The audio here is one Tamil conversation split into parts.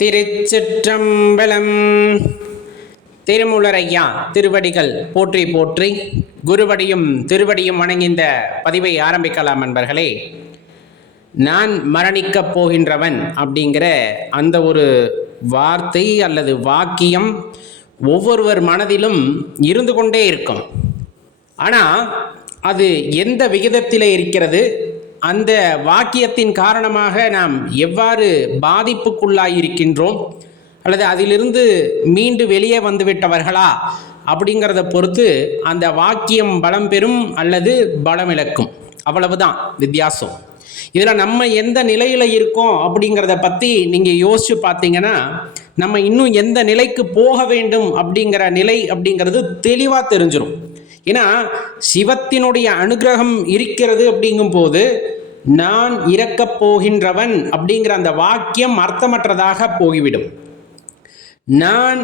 திருச்சிற்றம்பலம். திருமுலரையா திருவடிகள் போற்றி போற்றி குருவடியும் திருவடியும் வணங்கிந்த பதிவை ஆரம்பிக்கலாம் நண்பர்களே நான் மரணிக்கப் போகின்றவன் அப்படிங்கிற அந்த ஒரு வார்த்தை அல்லது வாக்கியம் ஒவ்வொருவர் மனதிலும் இருந்து கொண்டே இருக்கும். ஆனால் அது எந்த விகிதத்தில் இருக்கிறது? அந்த வாக்கியத்தின் காரணமாக நாம் எவ்வாறு பாதிப்புக்குள்ளாயிருக்கின்றோம்? அல்லது அதிலிருந்து மீண்டு வெளியே வந்துவிட்டவர்களா? அப்படிங்கிறத பொறுத்து அந்த வாக்கியம் பலம் பெறும் அல்லது பலம் இழக்கும். அவ்வளவுதான் வித்தியாசம். இதில் நம்ம எந்த நிலையில் இருக்கோம் அப்படிங்கிறத பற்றி நீங்கள் யோசிச்சு பார்த்தீங்கன்னா நம்ம இன்னும் எந்த நிலைக்கு போக வேண்டும் அப்படிங்கிற நிலை அப்படிங்கிறது தெளிவாக தெரிஞ்சிடும் ஏன்னா சிவத்தினுடைய அனுகிரகம் இருக்கிறது அப்படிங்கும்போது நான் இறக்கப் போகின்றவன் அப்படிங்கிற அந்த வாக்கியம் அர்த்தமற்றதாக போய்விடும் நான்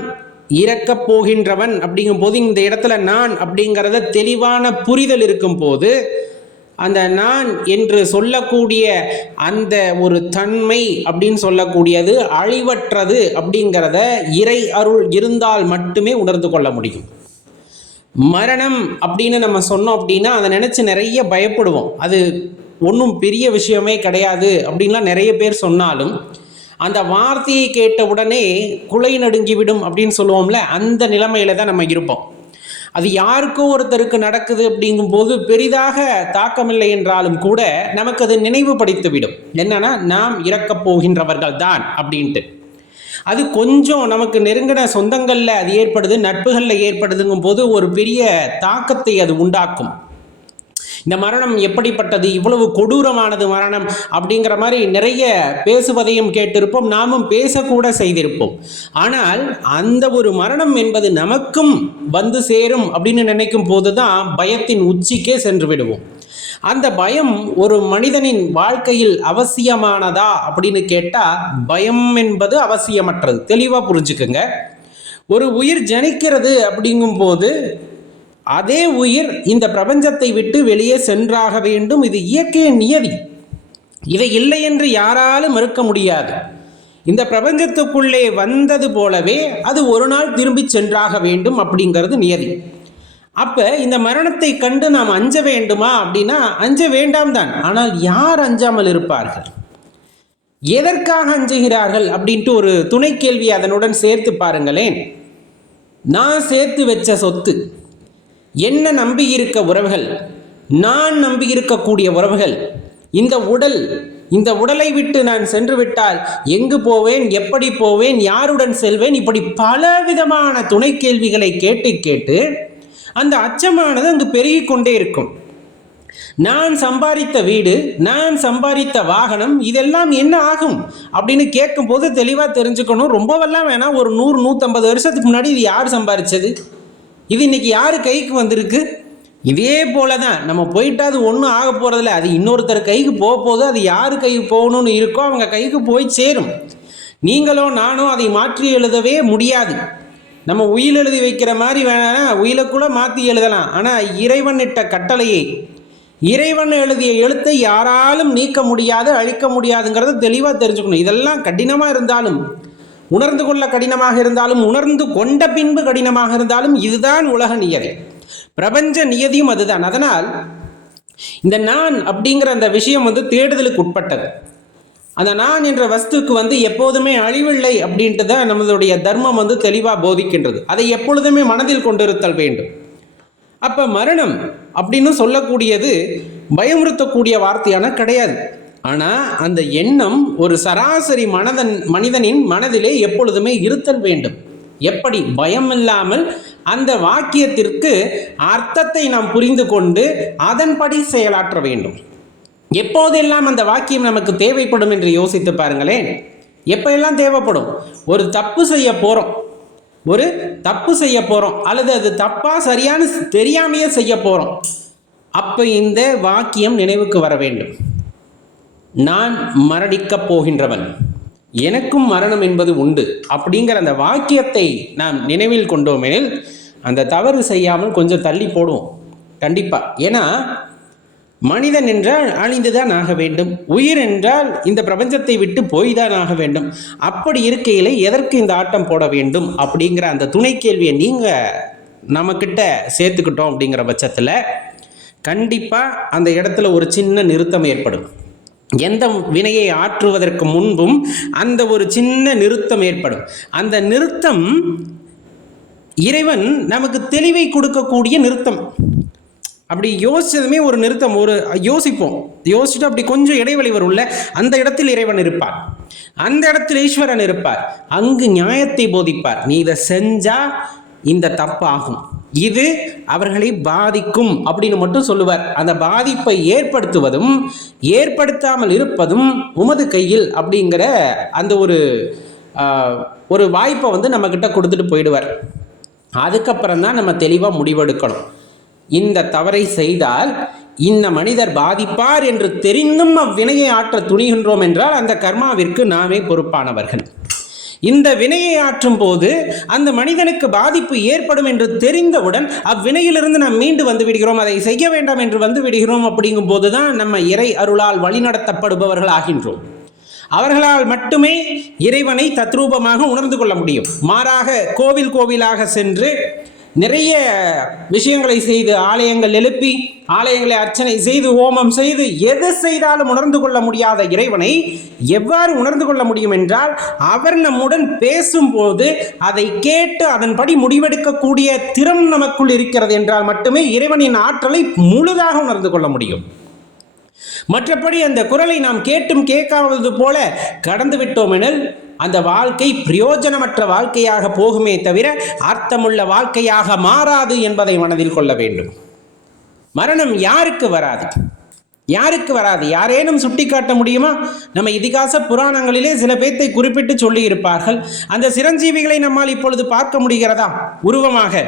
இறக்கப் போகின்றவன் அப்படிங்கும்போது இந்த இடத்துல நான் அப்படிங்கிறத தெளிவான புரிதல் இருக்கும்போது அந்த நான் என்று சொல்லக்கூடிய அந்த ஒரு தன்மை அப்படின்னு சொல்லக்கூடியது அழிவற்றது அப்படிங்கிறத இறை அருள் இருந்தால் மட்டுமே உணர்ந்து கொள்ள முடியும். மரணம் அப்படின்னு நம்ம சொன்னோம் அப்படின்னா அதை நினச்சி நிறைய பயப்படுவோம். அது ஒன்றும் பெரிய விஷயமே கிடையாது அப்படின்லாம் நிறைய பேர் சொன்னாலும் அந்த வார்த்தையை கேட்ட உடனே குலை நடுங்கிவிடும் அப்படின்னு சொல்லுவோம்ல அந்த நிலைமையில தான் நம்ம இருப்போம். அது யாருக்கோ ஒருத்தருக்கு நடக்குது அப்படிங்கும்போது பெரிதாக தாக்கமில்லை என்றாலும் கூட நமக்கு அது நினைவுபடுத்தி விடும் என்னன்னா நாம் இறக்கப் போகின்றவர்கள் தான் அப்படின்ட்டு. அது கொஞ்சம் நமக்கு நெருங்கின சொந்தங்களில் அது ஏற்படுது நட்புகளில் ஏற்படுதுங்கும் போது ஒரு பெரிய தாக்கத்தை அது உண்டாக்கும். இந்த மரணம் எப்படிப்பட்டது இவ்வளவு கொடூரமானது மரணம் அப்படிங்கிற மாதிரி நிறைய பேசுவதையும் கேட்டிருப்போம் நாமும் பேசக்கூட செய்திருப்போம். ஆனால் அந்த ஒரு மரணம் என்பது நமக்கும் வந்து சேரும் அப்படின்னு நினைக்கும் போது தான் பயத்தின் உச்சிக்கே சென்று விடுவோம். அந்த பயம் ஒரு மனிதனின் வாழ்க்கையில் அவசியமானதா அப்படின்னு கேட்டால் பயம் என்பது அவசியமற்றது. தெளிவாக புரிஞ்சுக்குங்க. ஒரு உயிர் ஜனிக்கிறது அப்படிங்கும்போது அதே உயிர் இந்த பிரபஞ்சத்தை விட்டு வெளியே சென்றாக வேண்டும். இது இயற்கையின் நியதி. இதை இல்லை என்று யாராலும் மறுக்க முடியாது. இந்த பிரபஞ்சத்துக்குள்ளே வந்தது போலவே அது ஒரு நாள் திரும்பி சென்றாக வேண்டும் அப்படிங்கிறது நியதி. அப்போ இந்த மரணத்தை கண்டு நாம் அஞ்ச வேண்டுமா அப்படின்னா அஞ்ச வேண்டாம் தான். ஆனால் யார் அஞ்சாமல் இருப்பார்கள்? எதற்காக அஞ்சுகிறார்கள் அப்படின்ட்டு ஒரு துணை கேள்வி அதனுடன் சேர்த்து பாருங்களேன். நான் சேர்த்து வச்ச சொத்து என்ன நம்பி இருக்க உறவுகள் நான் நம்பி இருக்கக்கூடிய உறவுகள் இந்த உடல் இந்த உடலை விட்டு நான் சென்று விட்டால் எங்கு போவேன் எப்படி போவேன் யாருடன் செல்வேன் இப்படி பல விதமான துணை கேள்விகளை கேட்டு கேட்டு அந்த அச்சமானது அங்கு பெருகி கொண்டே இருக்கும். நான் சம்பாதித்த வீடு நான் சம்பாதித்த வாகனம் இதெல்லாம் என்ன ஆகும்? அப்படின்னு கேட்கும்போது தெளிவாக தெரிஞ்சுக்கணும். ரொம்பவெல்லாம் வேணாம். ஒரு நூறு நூற்றம்பது வருஷத்துக்கு முன்னாடி இது யார் சம்பாதிச்சது? இது இன்னைக்கு யார் கைக்கு வந்திருக்கு? இதே போல தான் நம்ம போயிட்டா அது ஒன்றும் ஆக போகிறதில்ல அது இன்னொருத்தர் கைக்கு போக போகுது அது யார் கைக்கு போகணும்னு இருக்கோ அவங்க கைக்கு போய் சேரும். நீங்களோ நானோ அதை மாற்றி எழுதவே முடியாது. நம்ம உயில் எழுதி வைக்கிற மாதிரி வேணா உயிலை கூட மாற்றி எழுதலாம். ஆனால் இறைவன் இட்ட கட்டளையை இறைவன் எழுதிய எழுத்தை யாராலும் நீக்க முடியாது அழிக்க முடியாதுங்கிறத தெளிவாக தெரிஞ்சுக்கணும். இதெல்லாம் கடினமாக இருந்தாலும் உணர்ந்து கொள்ள கடினமாக இருந்தாலும் உணர்ந்து கொண்ட பின்பு கடினமாக இருந்தாலும் இதுதான் உலக நியதி. பிரபஞ்ச நியதியும் அதுதான். அதனால் இந்த நான் அப்படிங்கிற அந்த விஷயம் வந்து தேடுதலுக்கு உட்பட்டது. அந்த நான் என்ற வஸ்துக்கு வந்து எப்போதுமே அழிவில்லை அப்படின்ட்டு தான் நம்மளுடைய தர்மம் வந்து தெளிவாக போதிக்கின்றது. அதை எப்பொழுதுமே மனதில் கொண்டிருத்தல் வேண்டும். அப்போ மரணம் அப்படின்னு சொல்லக்கூடியது பயமுறுத்தக்கூடிய வார்த்தையான கிடையாது. ஆனால் அந்த எண்ணம் ஒரு சராசரி மனதன் மனிதனின் மனதிலே எப்பொழுதுமே இருத்தல் வேண்டும். எப்படி? பயம் இல்லாமல் அந்த வாக்கியத்திற்கு அர்த்தத்தை நாம் புரிந்து கொண்டு அதன்படி செயலாற்ற வேண்டும். எப்போதெல்லாம் அந்த வாக்கியம் நமக்கு தேவைப்படும் என்று யோசித்து பாருங்களேன். எப்போ எல்லாம் தேவைப்படும்? ஒரு தப்பு செய்ய போகிறோம் ஒரு தப்பு செய்ய போகிறோம் அல்லது அது தப்பாக சரியான தெரியாமையே செய்ய போகிறோம் அப்போ இந்த வாக்கியம் நினைவுக்கு வர வேண்டும். நான் மரணிக்கப் போகின்றவன். எனக்கும் மரணம் என்பது உண்டு. அப்படிங்கிற அந்த வாக்கியத்தை நாம் நினைவில் கொண்டோமெனில் அந்த தவறு செய்யாமல் கொஞ்சம் தள்ளி போடுவோம். கண்டிப்பாக ஏன்னா மனிதன் என்றால் அழிந்துதான் ஆக வேண்டும். உயிர் என்றால் இந்த பிரபஞ்சத்தை விட்டு போய்தான் ஆக வேண்டும். அப்படி இருக்கையில் எதற்கு இந்த ஆட்டம் போட வேண்டும்? அப்படிங்கிற அந்த துணை கேள்வியை நீங்கள் நம்மக்கிட்ட சேர்த்துக்கிட்டோம் அப்படிங்கிற பட்சத்தில் கண்டிப்பாக அந்த இடத்துல ஒரு சின்ன நிறுத்தம் ஏற்படும். எந்த வினையை ஆற்றுவதற்கு முன்பும் அந்த ஒரு சின்ன நிறுத்தம் ஏற்படும். அந்த நிறுத்தம் இறைவன் நமக்கு தெளிவை கொடுக்கக்கூடிய நிறுத்தம். அப்படி யோசிச்சதுமே ஒரு நிறுத்தம் ஒரு யோசிப்போம். யோசிச்சுட்டு அப்படி கொஞ்சம் இடைவெளி வரும்ல அந்த இடத்தில் இறைவன் இருப்பார். அந்த இடத்தில் ஈஸ்வரன் இருப்பார். அங்கு நியாயத்தை போதிப்பார். நீ இதை செஞ்சா இந்த தப்பாகும் இது அவர்களை பாதிக்கும் அப்படின்னு மட்டும் சொல்லுவார். அந்த பாதிப்பை ஏற்படுத்துவதும் ஏற்படுத்தாமல் இருப்பதும் உமது கையில் அப்படிங்கிற அந்த ஒரு ஒரு வாய்ப்பை வந்து நம்மக்கிட்ட கொடுத்துட்டு போயிடுவார். அதுக்கப்புறம் தான் நம்ம தெளிவாக முடிவெடுக்கணும். இந்த தவறை செய்தால் இந்த மனிதர் பாதிப்பார் என்று தெரிந்தும் அவ்வினையை ஆற்ற துணிகின்றோம் என்றால் அந்த கர்மாவிற்கு நாமே பொறுப்பானவர்கள். இந்த வினையை ஆற்றும் போது அந்த மனிதனுக்கு பாதிப்பு ஏற்படும் என்று தெரிந்தவுடன் அவ்வினையிலிருந்து நாம் மீண்டு வந்து விடுகிறோம். அதை செய்ய வேண்டாம் என்று வந்து விடுகிறோம் அப்படிங்கும் போதுதான் நம்ம இறை அருளால் வழிநடத்தப்படுபவர்கள் ஆகின்றோம். அவர்களால் மட்டுமே இறைவனை தத்ரூபமாக உணர்ந்து கொள்ள முடியும். மாறாக கோவில் கோவிலாக சென்று நிறைய விஷயங்களை செய்து ஆலயங்கள் எழுப்பி ஆலயங்களை அர்ச்சனை செய்து ஹோமம் செய்து எது செய்தாலும் உணர்ந்து கொள்ள முடியாத இறைவனை எவ்வாறு உணர்ந்து கொள்ள முடியும் என்றால் அவர் நம்முடன் பேசும்போது அதை கேட்டு அதன்படி முடிவெடுக்கக்கூடிய திறம் நமக்குள் இருக்கிறது என்றால் மட்டுமே இறைவனின் ஆற்றலை முழுதாக உணர்ந்து கொள்ள முடியும். மற்றபடி அந்த குரலை நாம் கேட்டும் கேட்காதது போல கடந்து விட்டோம் எனில் அந்த வாழ்க்கை பிரயோஜனமற்ற வாழ்க்கையாக போகுமே தவிர அர்த்தமுள்ள வாழ்க்கையாக மாறாது என்பதை மனதில் கொள்ள வேண்டும். மரணம் யாருக்கு வராது? யாருக்கு வராது? யாரேனும் சுட்டி காட்ட முடியுமா? நம்ம இதிகாச புராணங்களிலே சில பேர்த்தை குறிப்பிட்டு சொல்லியிருப்பார்கள். அந்த சிரஞ்சீவிகளை நம்மால் இப்பொழுது பார்க்க முடிகிறதா? உருவமாக.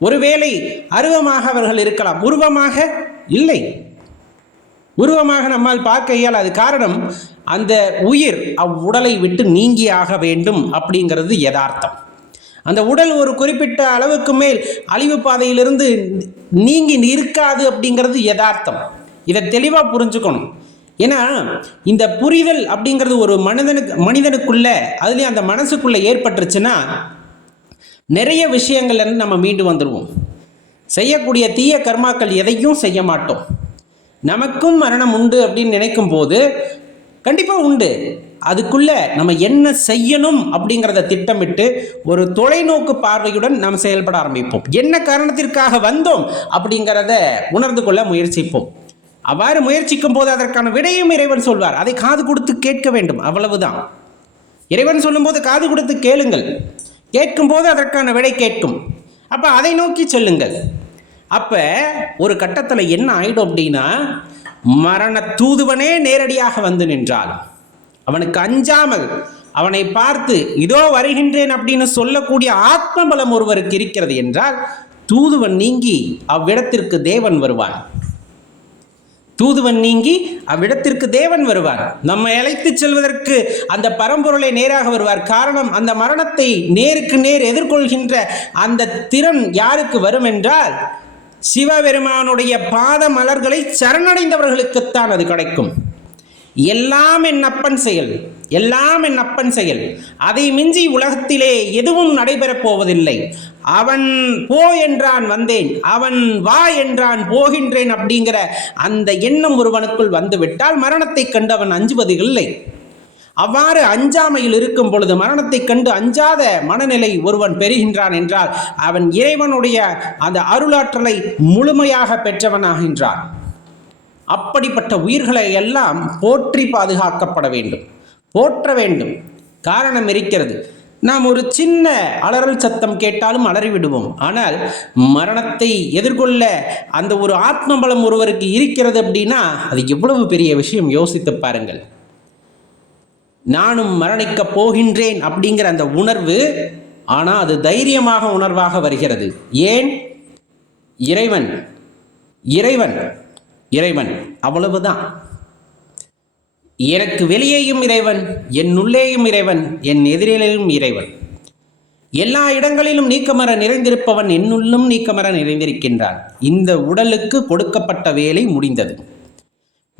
ஒருவேளை அருவமாக அவர்கள் இருக்கலாம். உருவமாக? இல்லை. உருவமாக நம்மால் பார்க்க இயலாது. காரணம் அந்த உயிர் அவ்வுடலை விட்டு நீங்கியாக வேண்டும் அப்படிங்கிறது யதார்த்தம். அந்த உடல் ஒரு குறிப்பிட்ட அளவுக்கு மேல் அழிவு பாதையிலிருந்து நீங்கி நிற்காது அப்படிங்கிறது யதார்த்தம். இதை தெளிவாக புரிஞ்சுக்கணும். ஏன்னா இந்த புரிதல் அப்படிங்கிறது ஒரு மனிதனுக்கு மனிதனுக்குள்ள அதுலேயும் அந்த மனசுக்குள்ளே ஏற்பட்டுருச்சுன்னா நிறைய விஷயங்கள்லேருந்து நம்ம மீண்டு வந்துடுவோம் செய்யக்கூடிய தீய கர்மாக்கள் எதையும் செய்ய மாட்டோம். நமக்கும் மரணம் உண்டு அப்படின்னு நினைக்கும் போது கண்டிப்பாக உண்டு. அதுக்குள்ளே நம்ம என்ன செய்யணும் அப்படிங்கிறத திட்டமிட்டு ஒரு தொலைநோக்கு பார்வையுடன் நாம் செயல்பட ஆரம்பிப்போம். என்ன காரணத்திற்காக வந்தோம் அப்படிங்கிறத உணர்ந்து கொள்ள முயற்சிப்போம். அவ்வாறு முயற்சிக்கும் போது அதற்கான விடையும் இறைவன் சொல்வார். அதை காது கொடுத்து கேட்க வேண்டும். அவ்வளவுதான். இறைவன் சொல்லும்போது காது கொடுத்து கேளுங்கள். கேட்கும்போது அதற்கான விடை கேட்கும். அப்போ அதை நோக்கி செல்லுங்கள். அப்போ ஒரு கட்டத்தில் என்ன ஆகிடும் அப்படின்னா மரண தூதுவனே நேரடியாக வந்து நின்றாலும் அவனுக்கு அஞ்சாமல் அவனை பார்த்து இதோ வருகின்றேன் அப்படின்னு சொல்லக்கூடிய ஆத்ம பலம் ஒருவருக்கு இருக்கிறது என்றால் தூதுவன் நீங்கி அவ்விடத்திற்கு தேவன் வருவான் தூதுவன் நீங்கி அவ்விடத்திற்கு தேவன் வருவார். நம்மை அழைத்து செல்வதற்கு அந்த பரம்பொருளை நேராக வருவார். காரணம் அந்த மரணத்தை நேருக்கு நேர் எதிர்கொள்கின்ற அந்த திறன் யாருக்கு வரும் என்றால் சிவபெருமானுடைய பாத மலர்களை சரணடைந்தவர்களுக்குத்தான் அது கிடைக்கும். எல்லாம் என் அப்பன் செயல் எல்லாம் என் அப்பன் செயல். அதை மிஞ்சி உலகத்திலே எதுவும் நடைபெறப் போவதில்லை. அவன் போ என்றான் வந்தேன் அவன் வா என்றான் போகின்றேன் அப்படிங்கிற அந்த எண்ணம் ஒருவனுக்குள் வந்துவிட்டால் மரணத்தை கண்டு அவன் அஞ்சுவது இல்லை. அவ்வாறு அஞ்சாமையில் இருக்கும் பொழுது மரணத்தைக் கண்டு அஞ்சாத மனநிலை ஒருவன் பெறுகின்றான் என்றால் அவன் இறைவனுடைய அந்த அருளாற்றலை முழுமையாக பெற்றவனாகின்றான். அப்படிப்பட்ட உயிர்களை எல்லாம் போற்றி பாதுகாக்கப்பட வேண்டும். போற்ற வேண்டும். காரணம் இருக்கிறது. நாம் ஒரு சின்ன அலறல் சத்தம் கேட்டாலும் அலறிவிடுவோம். ஆனால் மரணத்தை எதிர்கொள்ள அந்த ஒரு ஆத்ம பலம் ஒருவருக்கு இருக்கிறது அப்படின்னா அது எவ்வளவு பெரிய விஷயம்? யோசித்து பாருங்கள். நானும் மரணிக்கப் போகின்றேன் அப்படிங்கிற அந்த உணர்வு ஆனால் அது தைரியமாக உணர்வாக வருகிறது. ஏன்? இறைவன் இறைவன் இறைவன் அவ்வளவுதான். எனக்கு வெளியேயும் இறைவன் என் உள்ளேயும் இறைவன் என் எதிரிலேயும் இறைவன். எல்லா இடங்களிலும் நீக்கமர நிறைந்திருப்பவன் என்னுள்ளும் நீக்கமர நிறைந்திருக்கின்றான். இந்த உடலுக்கு கொடுக்கப்பட்ட வேலை முடிந்தது.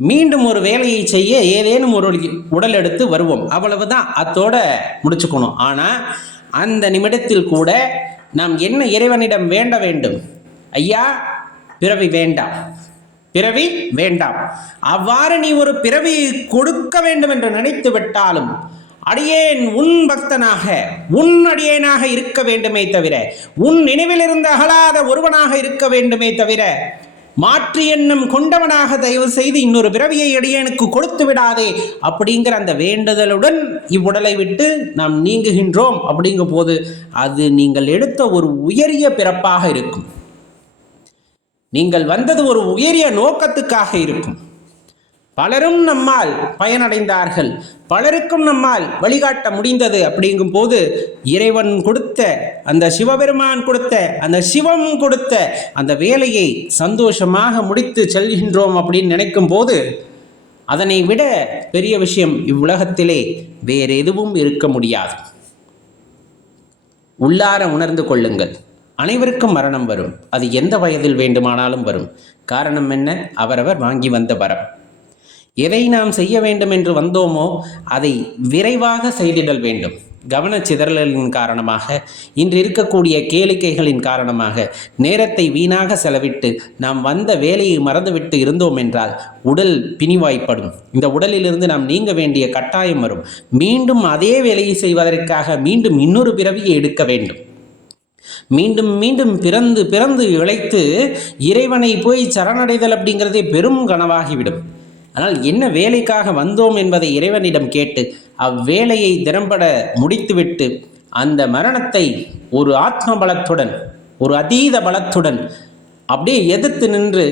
மீண்டும் ஒரு வேலையை செய்ய ஏதேனும் ஒரு உடல் எடுத்து வருவோம். அவ்வளவுதான். அத்தோட முடிச்சுக்கணும். ஆனால் அந்த நிமிடத்தில் கூட நாம் என்ன இறைவனிடம் வேண்ட வேண்டும்? ஐயா பிறவி வேண்டாம். பிறவி வேண்டாம். அவ்வாறு நீ ஒரு பிறவி கொடுக்க வேண்டும் என்று நினைத்து விட்டாலும் அடியேன் உன் பக்தனாக உன் அடியேனாக இருக்க வேண்டுமே தவிர உன் நினைவிலிருந்து அகலாத ஒருவனாக இருக்க வேண்டுமே தவிர மாற்று எண்ணம் கொண்டவனாக தயவு செய்து இன்னொரு பிறவியை அடியேனுக்கு கொடுத்து விடாதே அப்படிங்கிற அந்த வேண்டுதலுடன் இவ்வுடலை விட்டு நாம் நீங்குகின்றோம் அப்படிங்கும் போது அது நீங்கள் எடுத்த ஒரு உயரிய பிறப்பாக இருக்கும். நீங்கள் வந்தது ஒரு உயரிய நோக்கத்துக்காக இருக்கும். பலரும் நம்மால் பயனடைந்தார்கள். பலருக்கும் நம்மால் வழிகாட்ட முடிந்தது அப்படிங்கும் போது இறைவன் கொடுத்த அந்த சிவபெருமான் கொடுத்த அந்த சிவம் கொடுத்த அந்த வேலையை சந்தோஷமாக முடித்து செல்கின்றோம் அப்படின்னு நினைக்கும் போது அதனை விட பெரிய விஷயம் இவ்வுலகத்திலே வேறு எதுவும் இருக்க முடியாது. உள்ளார உணர்ந்து கொள்ளுங்கள். அனைவருக்கும் மரணம் வரும். அது எந்த வயதில் வேண்டுமானாலும் வரும். காரணம் என்ன? அவரவர் வாங்கி வந்த வரம். எதை நாம் செய்ய வேண்டும் என்று வந்தோமோ அதை விரைவாக செய்திடல் வேண்டும். கவனச்சிதறலின் காரணமாக இன்று இருக்கக்கூடிய கேளிக்கைகளின் காரணமாக நேரத்தை வீணாக செலவிட்டு நாம் வந்த வேலையை மறந்துவிட்டு இருந்தோம் என்றால் உடல் பிணிவாய்ப்படும். இந்த உடலிலிருந்து நாம் நீங்க வேண்டிய கட்டாயம் வரும். மீண்டும் அதே வேலையை செய்வதற்காக மீண்டும் இன்னொரு பிறவியை எடுக்க வேண்டும். மீண்டும் மீண்டும் பிறந்து பிறந்து இழைத்து இறைவனை போய் சரணடைதல் அப்படிங்கிறதே பெரும் கனவாகிவிடும். ஆனால் என்ன வேலைக்காக வந்தோம் என்பதை இறைவனிடம் கேட்டு அவ்வேலையை திறம்பட முடித்துவிட்டு அந்த மரணத்தை ஒரு ஆத்ம பலத்துடன் ஒரு அதீத பலத்துடன் அப்படியே எதிர்த்து நின்று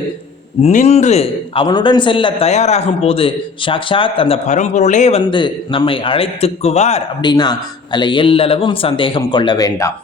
நின்று அவனுடன் செல்ல தயாராகும் போது சாக்ஷாத் அந்த பரம்பொருளே வந்து நம்மை அழைத்துக்குவார் அப்படின்னா அதில் எல்லளவும் சந்தேகம் கொள்ள வேண்டாம்.